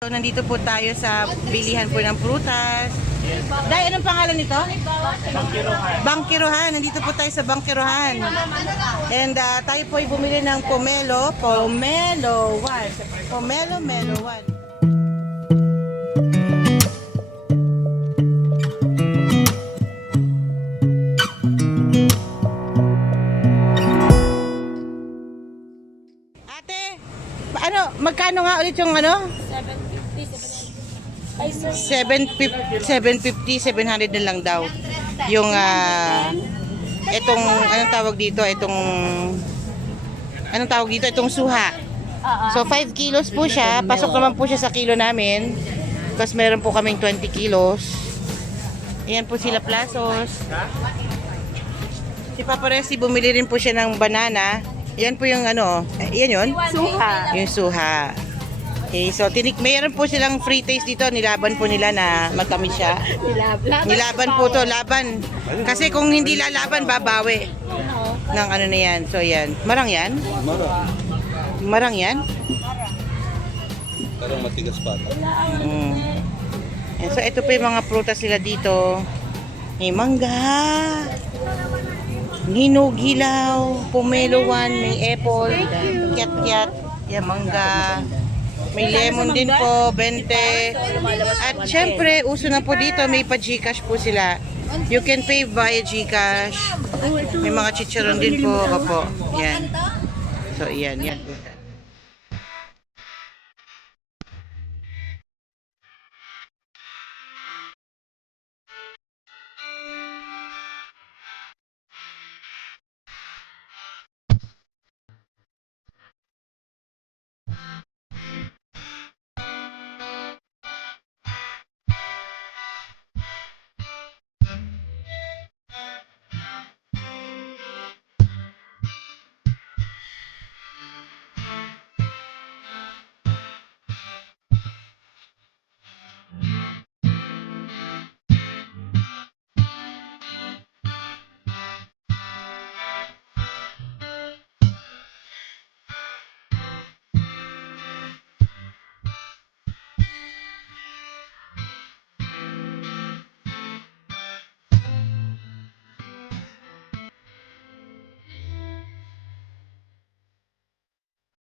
So, nandito po tayo sa bilihan po ng prutas. Dahil, anong pangalan nito? Bangkirohan. Nandito po tayo sa Bangkirohan. And tayo po ay bumili ng pomelo. Pomelo 1. Pomelo Melo 1. Ate, ano, magkano nga ulit yung ano? 750, 700 na lang daw. Yung etong anong tawag dito, itong suha. So 5 kilos po siya. Pasok naman po siya sa kilo namin. Tapos meron po kaming 20 kilos. Ayan po sila plasos. Si Papa Resi bumili rin po siya ng banana. Yan po yung ano, yan yun? Suha. Yung suha. Okay, so mayroon po silang free taste dito. Nilaban po nila na matamis siya. Nilaban po to, laban. Kasi kung hindi lalaban, babawi. Ng ano na yan. So yan. Marang yan? Marang yan? Parang matigas pa. Yan, so ito po yung mga prutas sila dito. May mangga. Hinog, hilaw, pomelo 1, may apple, kiat-kiat, yan, mangga. May lemon din po, 20. At syempre, uso na po dito, may pa-Gcash po sila. You can pay via Gcash. May mga chicharon din po, opo. Yan. So, yan, yan.